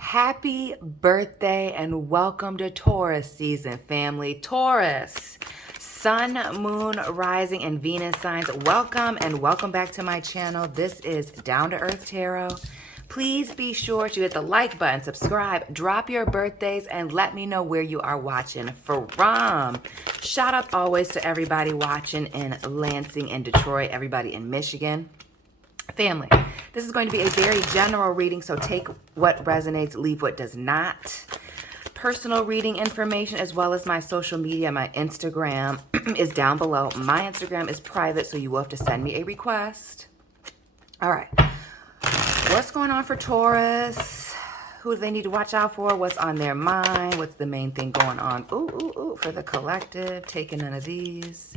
Happy birthday and welcome to Taurus season, family. Taurus, Sun, Moon, Rising, and Venus signs. Welcome and welcome back to my channel. This is Down to Earth Tarot. Please be sure to hit the like button, subscribe, drop your birthdays, and let me know where you are watching from. Shout out always to everybody watching in Lansing and Detroit, everybody in Michigan. Family, this is going to be a very general reading, so take what resonates, leave what does not. Personal reading information as well as my social media, my Instagram is down below. My Instagram is private, so you will have to send me a request. All right. What's going on for Taurus? Who do they need to watch out for? What's on their mind? What's the main thing going on? Ooh, for the collective. Taking none of these.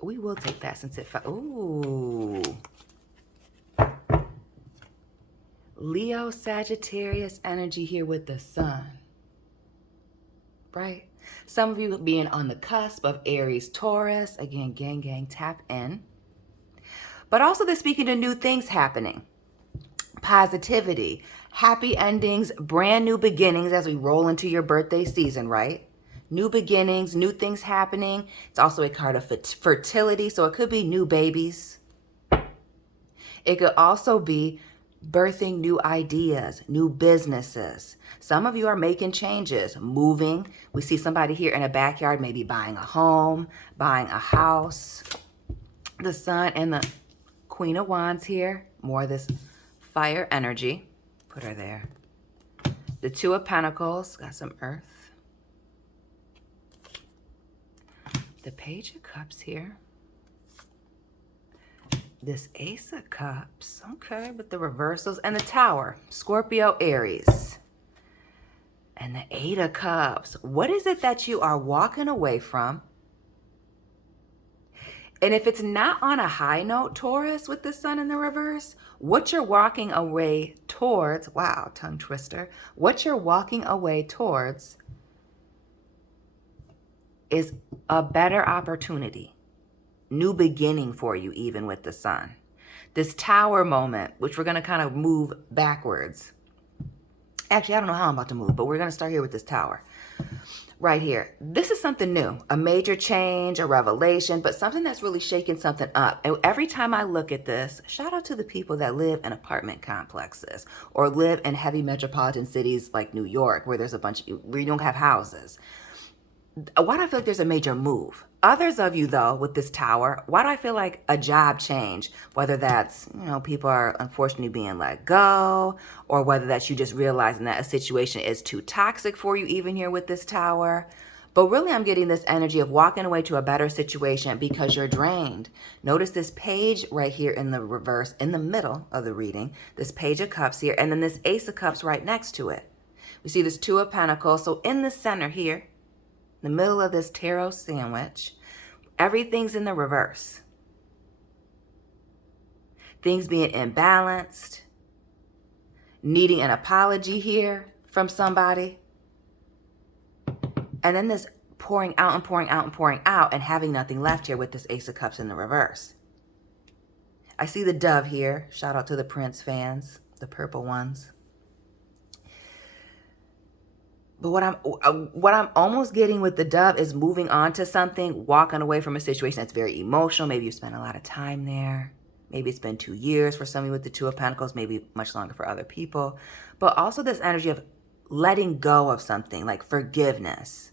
We will take that since it fell. Ooh. Leo, Sagittarius energy here with the sun. Right? Some of you being on the cusp of Aries, Taurus. Again, gang, tap in. But also they're speaking to new things happening. Positivity, happy endings, brand new beginnings as we roll into your birthday season, right? New beginnings, new things happening. It's also a card of fertility, so it could be new babies. It could also be birthing new ideas, new businesses. Some of you are making changes, moving. We see somebody here in a backyard, maybe buying a home, buying a house. The Sun and the Queen of Wands here. More of this fire energy. Put her there. The Two of Pentacles. Got some earth. The Page of Cups here. This Ace of Cups. Okay, with the reversals. And the Tower. Scorpio, Aries. And the Eight of Cups. What is it that you are walking away from? And if it's not on a high note, Taurus, with the Sun in the reverse, what you're walking away towards, wow, tongue twister, what you're walking away towards is a better opportunity, new beginning for you, even with the Sun. This Tower moment, which we're going to kind of move backwards. Actually, I don't know how I'm about to move, but we're going to start here with this Tower. Right here. This is something new, a major change, a revelation, but something that's really shaking something up. And every time I look at this, shout out to the people that live in apartment complexes or live in heavy metropolitan cities like New York, where there's a bunch of, where you don't have houses. Why do I feel like there's a major move? Others of you, though, with this Tower, why do I feel like a job change? Whether that's, people are unfortunately being let go, or whether that's you just realizing that a situation is too toxic for you, even here with this Tower. But really, I'm getting this energy of walking away to a better situation because you're drained. Notice this Page right here in the reverse, in the middle of the reading, this Page of Cups here, and then this Ace of Cups right next to it. We see this Two of Pentacles. So in the center here, the middle of this tarot sandwich, everything's in the reverse. Things being imbalanced, needing an apology here from somebody, and then this pouring out and pouring out and pouring out and having nothing left here with this Ace of Cups in the reverse. I see the dove here. Shout out to the Prince fans, the purple ones. But what I'm almost getting with the dove is moving on to something, walking away from a situation that's very emotional. Maybe you spent a lot of time there. Maybe it's been 2 years for somebody with the Two of Pentacles, maybe much longer for other people. But also this energy of letting go of something, like forgiveness.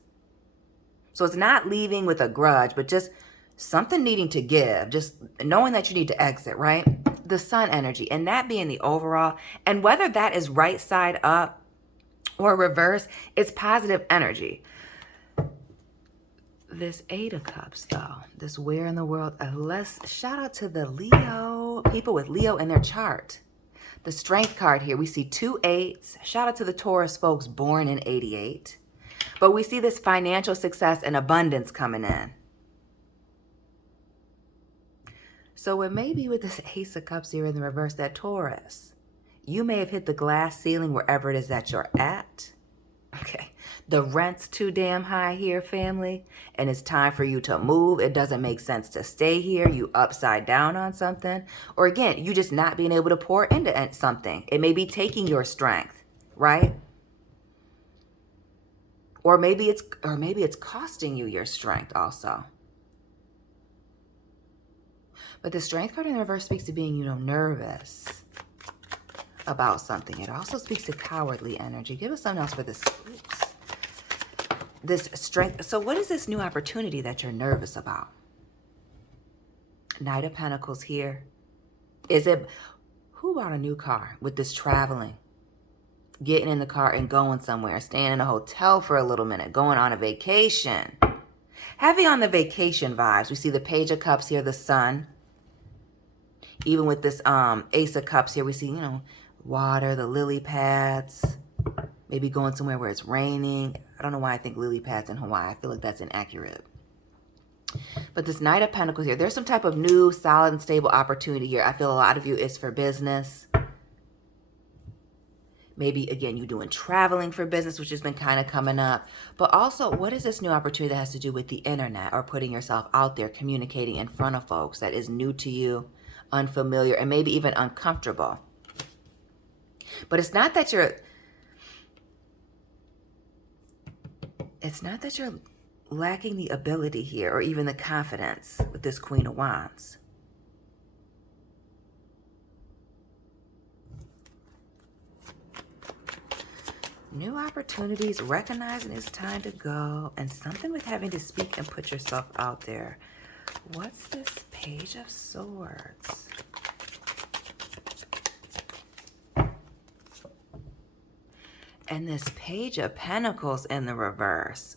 So it's not leaving with a grudge, but just something needing to give, just knowing that you need to exit, right? The Sun energy, and that being the overall. And whether that is right side up or reverse, it's positive energy. This Eight of Cups, though, this where in the world, let's shout out to the Leo, people with Leo in their chart. The Strength card here, we see 2 8s. Shout out to the Taurus folks born in 88. But we see this financial success and abundance coming in. So it may be with this Ace of Cups here in the reverse, that Taurus, you may have hit the glass ceiling wherever it is that you're at. Okay. The rent's too damn high here, family, and it's time for you to move. It doesn't make sense to stay here. You upside down on something. Or again, you just not being able to pour into something. It may be taking your strength, right? Or maybe it's costing you your strength also. But the strength card in the reverse speaks to being, nervous about something. It also speaks to cowardly energy. Give us something else for this. Oops. This strength. So what is this new opportunity that you're nervous about? Knight of Pentacles here. Is it, who bought a new car with this traveling? Getting in the car and going somewhere, staying in a hotel for a little minute, going on a vacation. Heavy on the vacation vibes. We see the Page of Cups here, the Sun. Even with this Ace of Cups here, we see, water, the lily pads. Maybe going somewhere where it's raining. I don't know why I think lily pads in Hawaii. I feel like that's inaccurate. But this Knight of Pentacles here, there's some type of new, solid, and stable opportunity here. I feel a lot of you is for business. Maybe, again, you're doing traveling for business, which has been kind of coming up. But also, what is this new opportunity that has to do with the internet or putting yourself out there, communicating in front of folks that is new to you, unfamiliar, and maybe even uncomfortable? But it's not that you're lacking the ability here or even the confidence with this Queen of Wands. New opportunities, recognizing it's time to go, and something with having to speak and put yourself out there. What's this Page of Swords? And this Page of Pentacles in the reverse.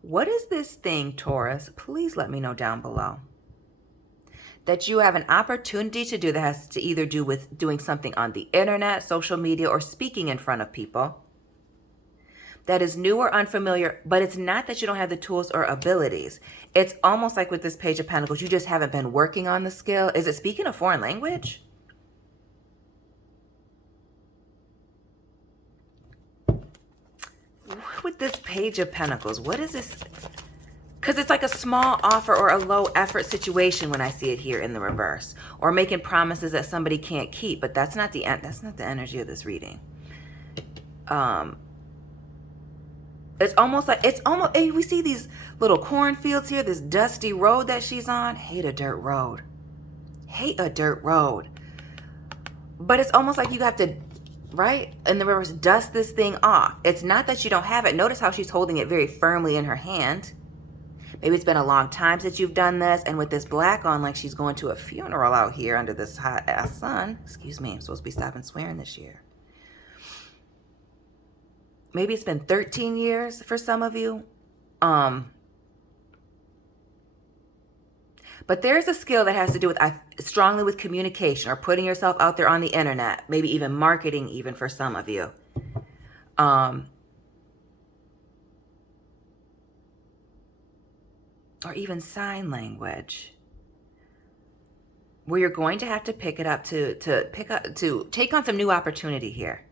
What is this thing, Taurus? Please let me know down below. That you have an opportunity to do that has to either do with doing something on the internet, social media, or speaking in front of people. That is new or unfamiliar, but it's not that you don't have the tools or abilities. It's almost like with this Page of Pentacles, you just haven't been working on the skill. Is it speaking a foreign language? With this Page of Pentacles, what is this? Because it's like a small offer or a low effort situation when I see it here in the reverse. Or making promises that somebody can't keep, but that's not the energy of this reading. It's almost, we see these little cornfields here, this dusty road that she's on. Hate a dirt road. Hate a dirt road. But it's almost like you have to, right, in the reverse, dust this thing off. It's not that you don't have it. Notice how she's holding it very firmly in her hand. Maybe it's been a long time since you've done this, and with this black on, like she's going to a funeral out here under this hot ass sun. Excuse me, I'm supposed to be stopping swearing this year. Maybe it's been 13 years for some of you. But there's a skill that has to do with strongly with communication or putting yourself out there on the internet. Maybe even marketing even for some of you. Or even sign language, where you're going to have to pick it up to take on some new opportunity here.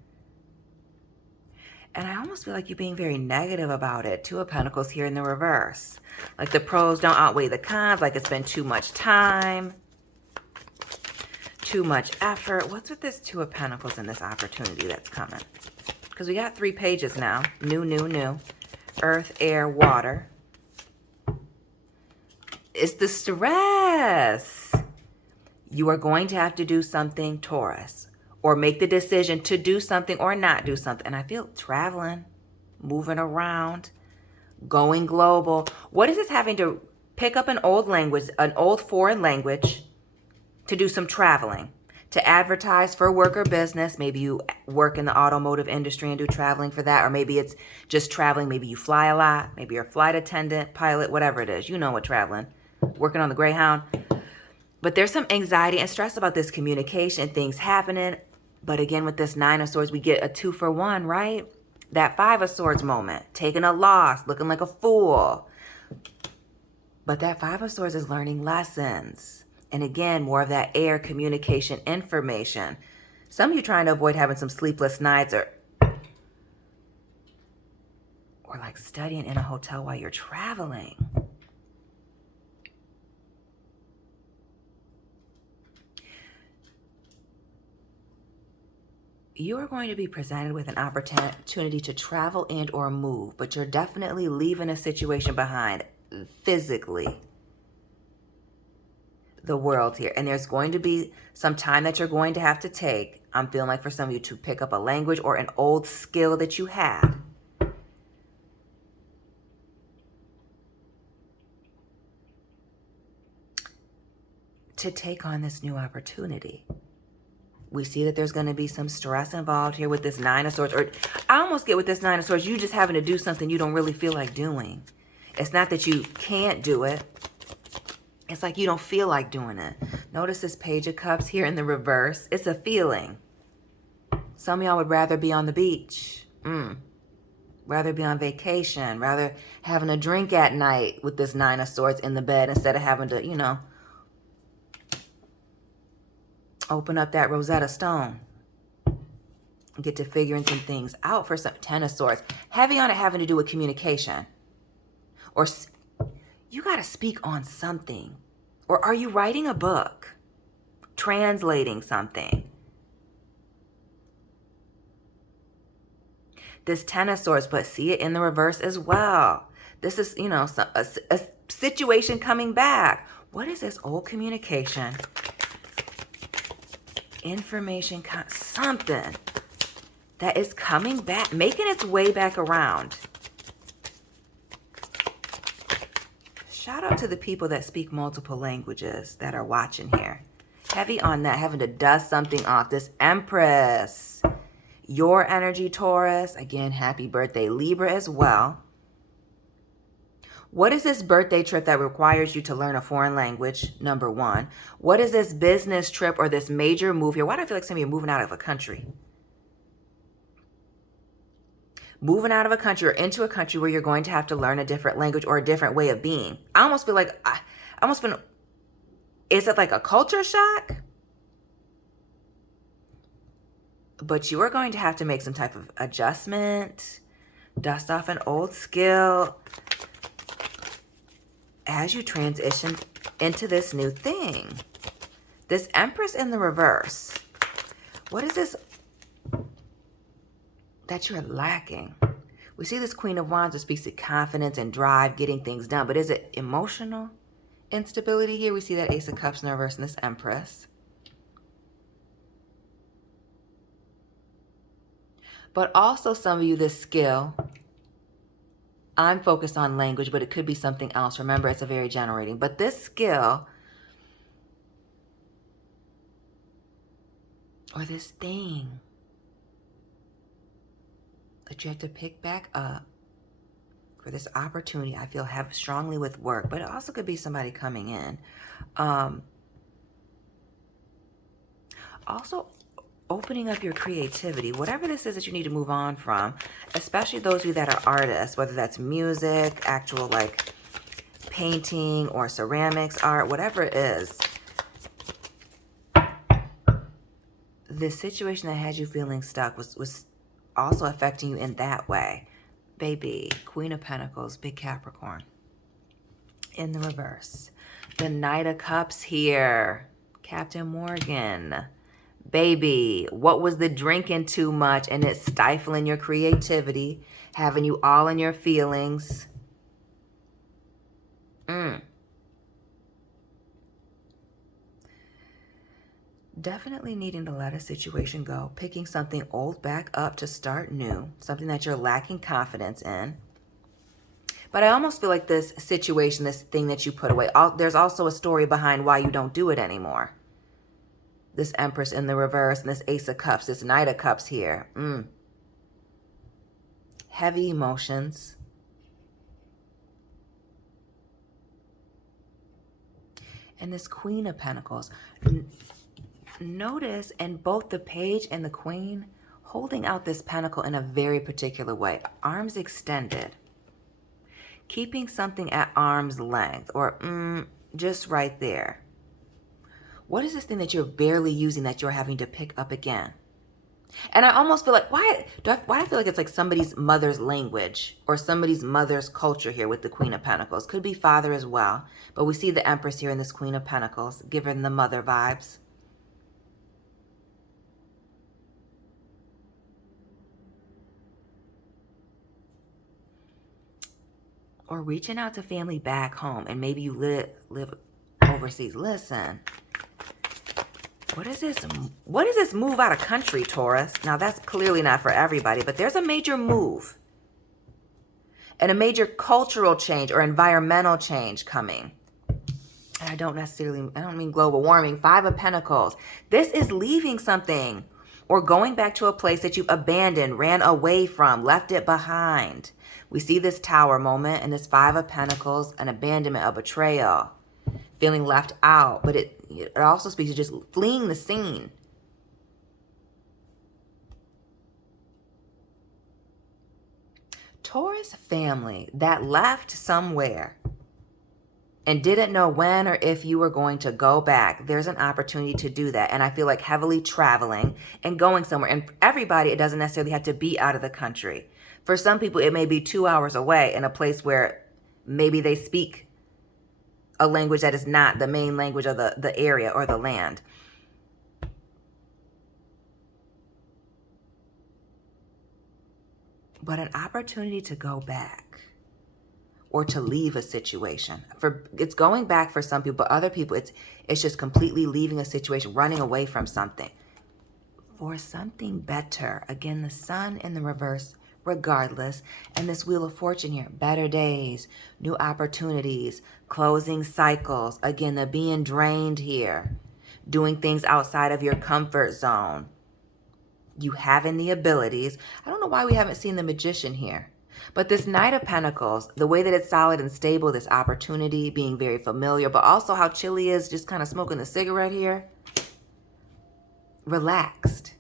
And I almost feel like you're being very negative about it. Two of Pentacles here in the reverse. Like the pros don't outweigh the cons, like it's been too much time, too much effort. What's with this Two of Pentacles and this opportunity that's coming? Because we got 3 pages now. New. Earth, air, water. It's the stress. You are going to have to do something, Taurus, or make the decision to do something or not do something. And I feel traveling, moving around, going global. What is this having to pick up an old language, an old foreign language, to do some traveling, to advertise for work or business? Maybe you work in the automotive industry and do traveling for that. Or maybe it's just traveling. Maybe you fly a lot. Maybe you're a flight attendant, pilot, whatever it is. You know what traveling. Working on the Greyhound. But there's some anxiety and stress about this communication, things happening. But again, with this 9 of Swords, we get a 2-for-1, right? That 5 of Swords moment, taking a loss, looking like a fool. But that 5 of Swords is learning lessons. And again, more of that air, communication, information. Some of you trying to avoid having some sleepless nights or like studying in a hotel while you're traveling. You are going to be presented with an opportunity to travel and or move, but you're definitely leaving a situation behind physically. The world here. And there's going to be some time that you're going to have to take. I'm feeling like for some of you to pick up a language or an old skill that you had. To take on this new opportunity. We see that there's going to be some stress involved here with this Nine of Swords. Or I almost get with this Nine of Swords, you just having to do something you don't really feel like doing. It's not that you can't do it. It's like you don't feel like doing it. Notice this Page of Cups here in the reverse. It's a feeling. Some of y'all would rather be on the beach. Rather be on vacation. Rather having a drink at night with this Nine of Swords in the bed instead of having to, you know, open up that Rosetta Stone. Get to figuring some things out for some Ten of Swords. Heavy on it having to do with communication. Or you got to speak on something. Or are you writing a book? Translating something? This Ten of Swords, but see it in the reverse as well. This is, you know, a situation coming back. What is this old communication? Information, something that is coming back, making its way back around. Shout out to the people that speak multiple languages that are watching here. Heavy on that, having to dust something off. This Empress. Your energy, Taurus. Again, happy birthday, Libra as well. What is this birthday trip that requires you to learn a foreign language? Number one. What is this business trip or this major move here? Why do I feel like some of you are moving out of a country? Moving out of a country or into a country where you're going to have to learn a different language or a different way of being. I almost feel like, is it like a culture shock? But you are going to have to make some type of adjustment, dust off an old skill as you transition into this new thing. This Empress in the reverse. What is this that you're lacking? We see this Queen of Wands, which speaks to confidence and drive, getting things done. But is it emotional instability here? We see that Ace of Cups in the reverse and this Empress. But also some of you, this skill. I'm focused on language, but it could be something else. Remember, it's a very generating. But this skill or this thing that you have to pick back up for this opportunity, I feel have strongly with work, but it also could be somebody coming in. Also, opening up your creativity, whatever this is that you need to move on from, especially those of you that are artists, whether that's music, actual like painting or ceramics art, whatever it is. The situation that had you feeling stuck was also affecting you in that way. Baby, Queen of Pentacles, big Capricorn. In the reverse. The Knight of Cups here. Captain Morgan. Baby, what was the drinking too much and it's stifling your creativity, having you all in your feelings? Definitely needing to let a situation go, picking something old back up to start new, something that you're lacking confidence in. But I almost feel like this situation, this thing that you put away, there's also a story behind why you don't do it anymore. This Empress in the reverse and this Ace of Cups, this Knight of Cups here. Heavy emotions. And this Queen of Pentacles. Notice in both the Page and the Queen holding out this pentacle in a very particular way. Arms extended. Keeping something at arm's length or just right there. What is this thing that you're barely using that you're having to pick up again? And I almost feel like, why do I feel like it's like somebody's mother's language or somebody's mother's culture here with the Queen of Pentacles? Could be father as well. But we see the Empress here in this Queen of Pentacles, giving the mother vibes. Or reaching out to family back home, and maybe you live overseas. Listen, what is this? What is this move out of country, Taurus? Now, that's clearly not for everybody, but there's a major move and a major cultural change or environmental change coming. And I don't mean global warming. 5 of Pentacles. This is leaving something or going back to a place that you've abandoned, ran away from, left it behind. We see this Tower moment and this 5 of Pentacles, an abandonment, a betrayal, feeling left out. But it also speaks to just fleeing the scene. Taurus family that left somewhere and didn't know when or if you were going to go back. There's an opportunity to do that. And I feel like heavily traveling and going somewhere. And for everybody, it doesn't necessarily have to be out of the country. For some people, it may be 2 hours away in a place where maybe they speak a language that is not the main language of the area or the land. But an opportunity to go back or to leave a situation. It's going back for some people, but other people, it's just completely leaving a situation, running away from something. For something better. Again, the Sun in the reverse, regardless. And this Wheel of Fortune here, better days, new opportunities, closing cycles. Again, the being drained here, doing things outside of your comfort zone. You having the abilities. I don't know why we haven't seen the Magician here. But this Knight of Pentacles, the way that it's solid and stable, this opportunity, being very familiar, but also how Chilly is just kind of smoking the cigarette here. Relaxed.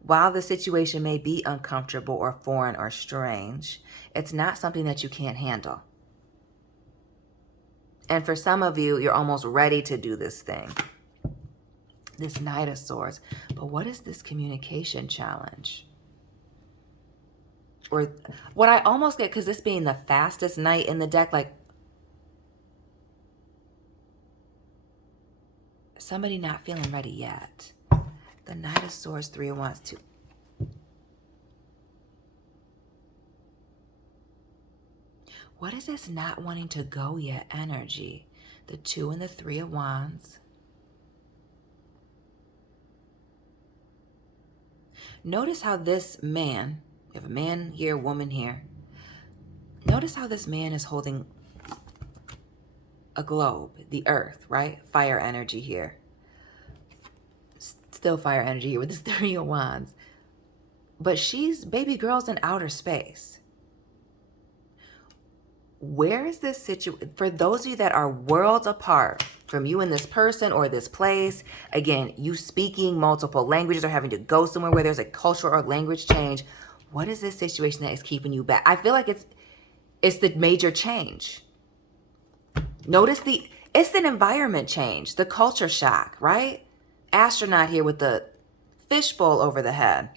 While the situation may be uncomfortable or foreign or strange, it's not something that you can't handle. And for some of you, you're almost ready to do this thing. This Knight of Swords. But what is this communication challenge? Or what I almost get, because this being the fastest Knight in the deck, like somebody not feeling ready yet. The Knight of Swords, 3 of Wands, 2. What is this not wanting to go yet energy? The 2 and the 3 of Wands. Notice how this man, you have a man here, woman here. Notice how this man is holding a globe, the earth, right? Fire energy here. Still fire energy here with this 3 of Wands. But baby girl's in outer space. Where is this situation? For those of you that are worlds apart from you and this person or this place, again, you speaking multiple languages or having to go somewhere where there's a cultural or language change, what is this situation that is keeping you back? I feel like it's the major change. Notice it's an environment change, the culture shock, right? Astronaut here with the fishbowl over the head.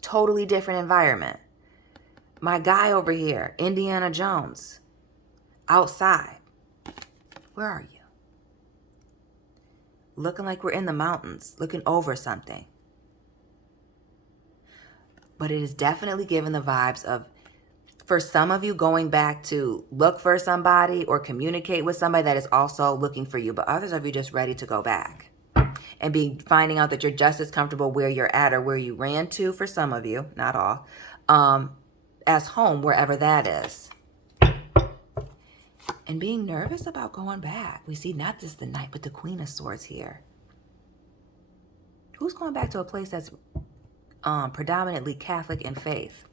Totally different environment. My guy over here, Indiana Jones, outside. Where are you? Looking like we're in the mountains, looking over something. But it is definitely giving the vibes of, for some of you, going back to look for somebody or communicate with somebody that is also looking for you. But others of you just ready to go back. And finding out that you're just as comfortable where you're at or where you ran to, for some of you, not all, as home, wherever that is. And being nervous about going back. We see not just the Knight, but the Queen of Swords here. Who's going back to a place that's predominantly Catholic in faith?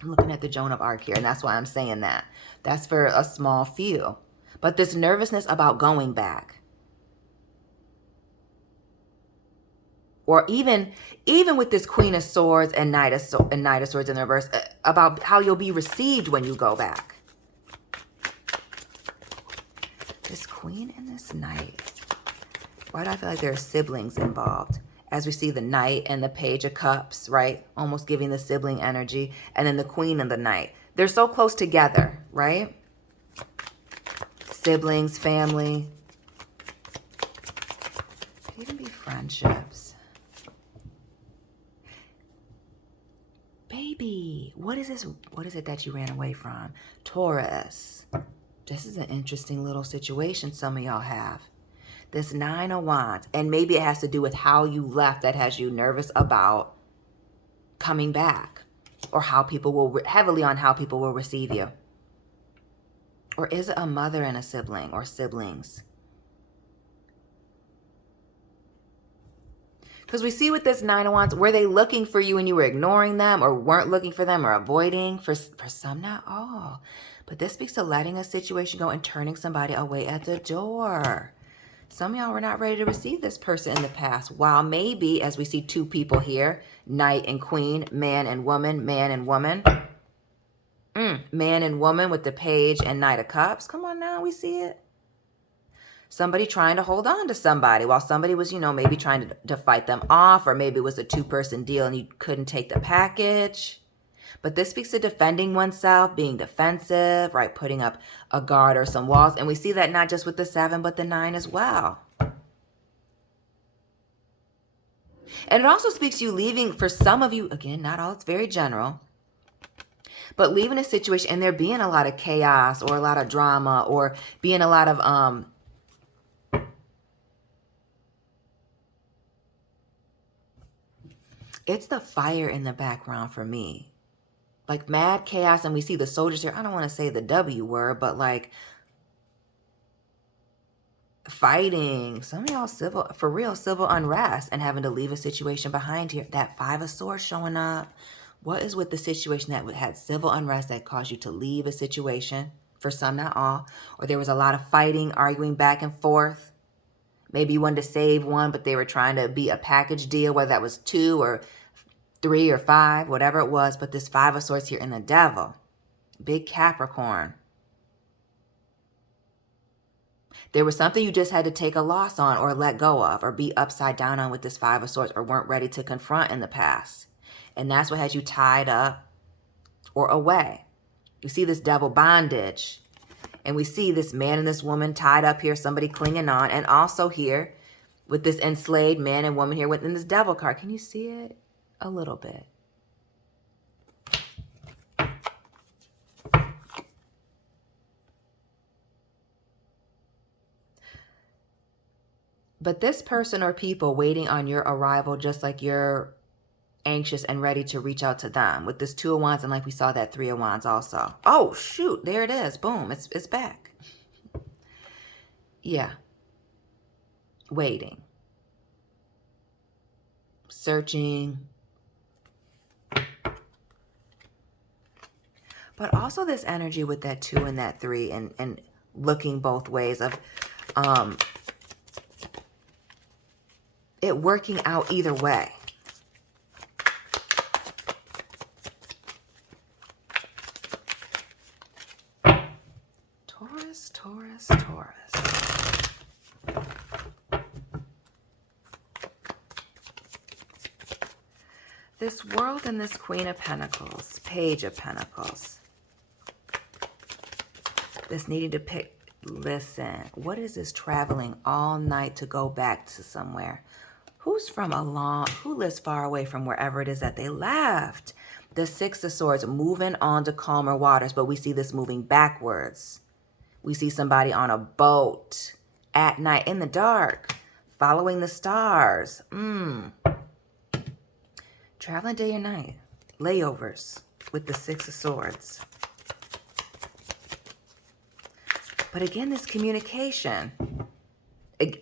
I'm looking at the Joan of Arc here, and that's why I'm saying that. That's for a small few. But this nervousness about going back. Or even with this Queen of Swords and Knight of Swords in the reverse, about how you'll be received when you go back. This Queen and this Knight. Why do I feel like there are siblings involved? As we see the Knight and the Page of Cups, right? Almost giving the sibling energy. And then the Queen and the Knight. They're so close together, right? Siblings, family. Could even be friendships. Baby, what is this? What is it that you ran away from? Taurus. This is an interesting little situation some of y'all have. This Nine of Wands. And maybe it has to do with how you left that has you nervous about coming back. Or how people will, heavily on how people will receive you. Or is it a mother and a sibling or siblings? Because we see with this Nine of Wands, were they looking for you and you were ignoring them or weren't looking for them or avoiding? For some, not all. But this speaks to letting a situation go and turning somebody away at the door. Some of y'all were not ready to receive this person in the past. While maybe, as we see two people here, Knight and Queen, man and woman, man and woman. Man and woman with the Page and Knight of Cups. Come on now, we see it. Somebody trying to hold on to somebody while somebody was, maybe trying to fight them off, or maybe it was a two-person deal and you couldn't take the package. But this speaks to defending oneself, being defensive, right? Putting up a guard or some walls. And we see that not just with the 7, but the 9 as well. And it also speaks to you leaving, for some of you, again, not all, it's very general, but leaving a situation and there being a lot of chaos or a lot of drama or being a lot of, it's the fire in the background for me. Like mad chaos, and we see the soldiers here. I don't want to say the W word, but like fighting. Some of y'all for real civil unrest and having to leave a situation behind here. That 5 of Swords showing up. What is with the situation that had civil unrest that caused you to leave a situation? For some, not all. Or there was a lot of fighting, arguing back and forth. Maybe you wanted to save one, but they were trying to be a package deal, whether that was 2 or 3 or 5, whatever it was. But this 5 of Swords here in the Devil. Big Capricorn. There was something you just had to take a loss on or let go of or be upside down on with this 5 of Swords or weren't ready to confront in the past. And that's what had you tied up or away. You see this Devil bondage. And we see this man and this woman tied up here, somebody clinging on. And also here with this enslaved man and woman here within this Devil card. Can you see it? A little bit. But this person or people waiting on your arrival, just like you're anxious and ready to reach out to them with this 2 of Wands. And like we saw that 3 of Wands also. Oh, shoot. There it is. Boom. It's back. Yeah. Waiting. Searching. But also this energy with that 2 and that 3 and looking both ways of it working out either way. Taurus, Taurus, Taurus. This World and this Queen of Pentacles, Page of Pentacles. This needing to pick, listen, what is this traveling all night to go back to somewhere? Who lives far away from wherever it is that they left? The 6 of Swords moving on to calmer waters, but we see this moving backwards. We see somebody on a boat at night in the dark, following the stars. Traveling day and night. Layovers with the 6 of Swords. But again, this communication.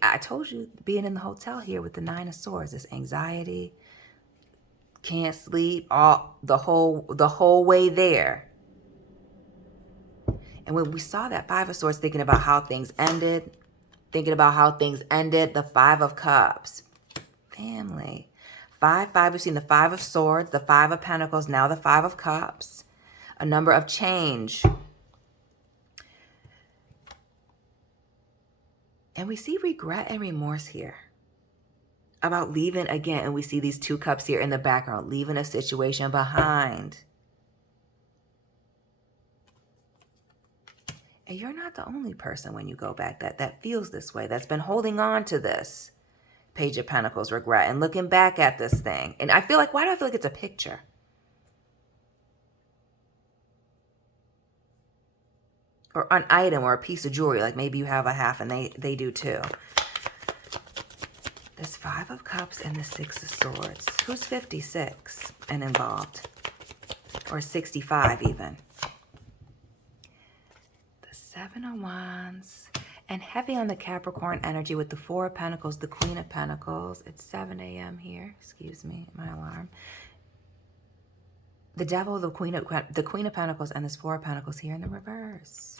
I told you, being in the hotel here with the 9 of Swords, this anxiety, can't sleep, the whole way there. And when we saw that 5 of Swords, thinking about how things ended, the 5 of Cups, family. 5, we've seen the 5 of Swords, the 5 of Pentacles, now the 5 of Cups. a number of change. And we see regret and remorse here about leaving again. And we see these 2 cups here in the background, leaving a situation behind. And you're not the only person when you go back that feels this way, that's been holding on to this Page of Pentacles regret and looking back at this thing. And I feel like, why do I feel like it's a picture? Or an item or a piece of jewelry, like maybe you have a half and they do too. This 5 of Cups and the 6 of Swords. Who's 56 and involved? Or 65 even. The 7 of Wands. And heavy on the Capricorn energy with the 4 of Pentacles, the Queen of Pentacles. It's 7 a.m. here. Excuse me, my alarm. The Devil, the Queen of Pentacles, and this 4 of Pentacles here in the reverse.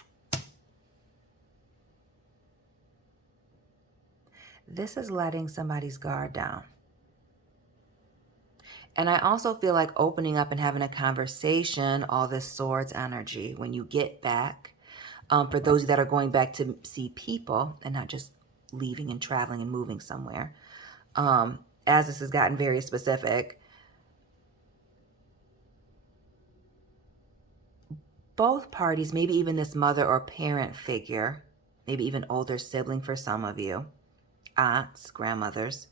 This is letting somebody's guard down. And I also feel like opening up and having a conversation, all this Swords energy, when you get back, for those that are going back to see people and not just leaving and traveling and moving somewhere, as this has gotten very specific, both parties, maybe even this mother or parent figure, maybe even older sibling for some of you, aunts, grandmothers,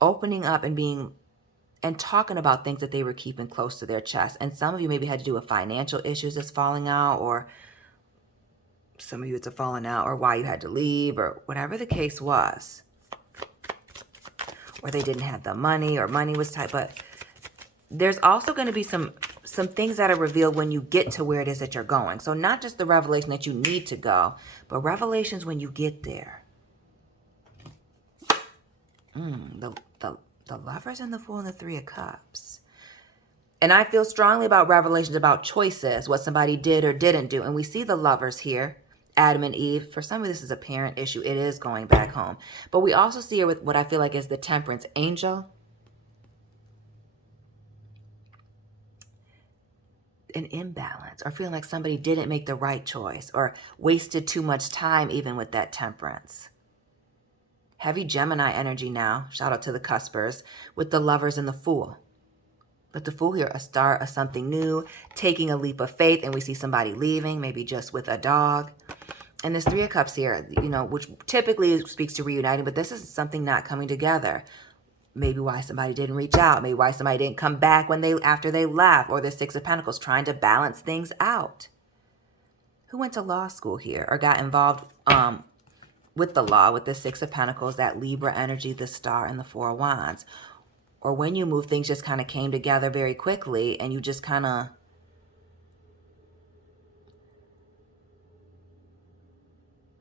opening up and being and talking about things that they were keeping close to their chest. And some of you maybe had to do with financial issues that's falling out, or some of you it's a falling out, or why you had to leave, or whatever the case was. Or they didn't have the money, or money was tight. But there's also going to be some things that are revealed when you get to where it is that you're going. So not just the revelation that you need to go, but revelations when you get there. The Lovers and the Fool and the 3 of Cups. And I feel strongly about revelations about choices, what somebody did or didn't do. And we see the Lovers here, Adam and Eve. For some of this is a parent issue. It is going back home. But we also see her with what I feel like is the Temperance angel. An imbalance, or feeling like somebody didn't make the right choice, or wasted too much time even with that Temperance. Heavy Gemini energy now. Shout out to the cuspers with the Lovers and the Fool. But the Fool here, a start of something new, taking a leap of faith, and we see somebody leaving, maybe just with a dog. And this 3 of Cups here, you know, which typically speaks to reuniting, but this is something not coming together. Maybe why somebody didn't reach out, maybe why somebody didn't come back after they left, or the 6 of Pentacles, trying to balance things out. Who went to law school here or got involved with the law, with the 6 of Pentacles, that Libra energy, the Star, and the 4 of Wands. Or when you move, things just kind of came together very quickly and you just kind of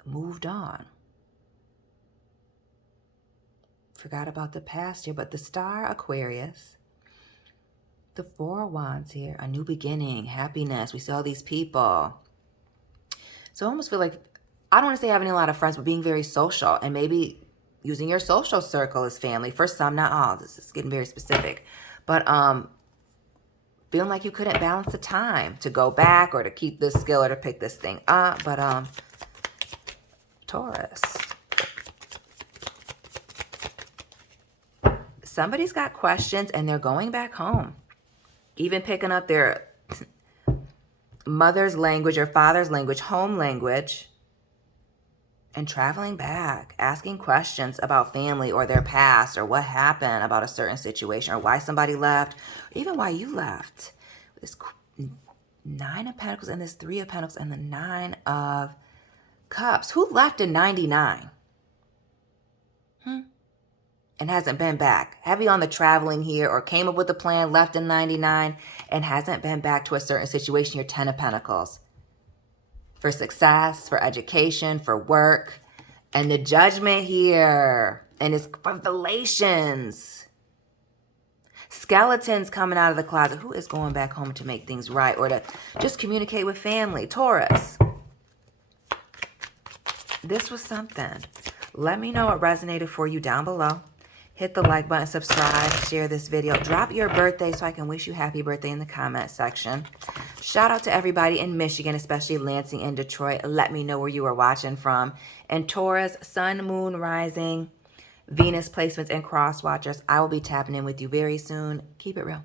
moved on. Forgot about the past here, but the Star, Aquarius, the 4 of Wands here, a new beginning, happiness. We see all these people. So I almost feel like, I don't want to say having a lot of friends, but being very social, and maybe using your social circle as family. For some, not all. This is getting very specific. But feeling like you couldn't balance the time to go back or to keep this skill or to pick this thing up. But Taurus. Somebody's got questions and they're going back home. Even picking up their mother's language or father's language, home language, and traveling back, asking questions about family or their past or what happened about a certain situation or why somebody left, or even why you left. This 9 of Pentacles and this 3 of Pentacles and the 9 of Cups. Who left in 99? And hasn't been back. Heavy on the traveling here, or came up with a plan, left in 99, and hasn't been back to a certain situation. Your 10 of Pentacles. For success, for education, for work. And the Judgment here. And it's revelations. Skeletons coming out of the closet. Who is going back home to make things right, or to just communicate with family? Taurus. This was something. Let me know what resonated for you down below. Hit the like button, subscribe, share this video. Drop your birthday so I can wish you happy birthday in the comment section. Shout out to everybody in Michigan, especially Lansing and Detroit. Let me know where you are watching from. And Taurus, Sun, Moon, Rising, Venus placements, and cross watchers. I will be tapping in with you very soon. Keep it real.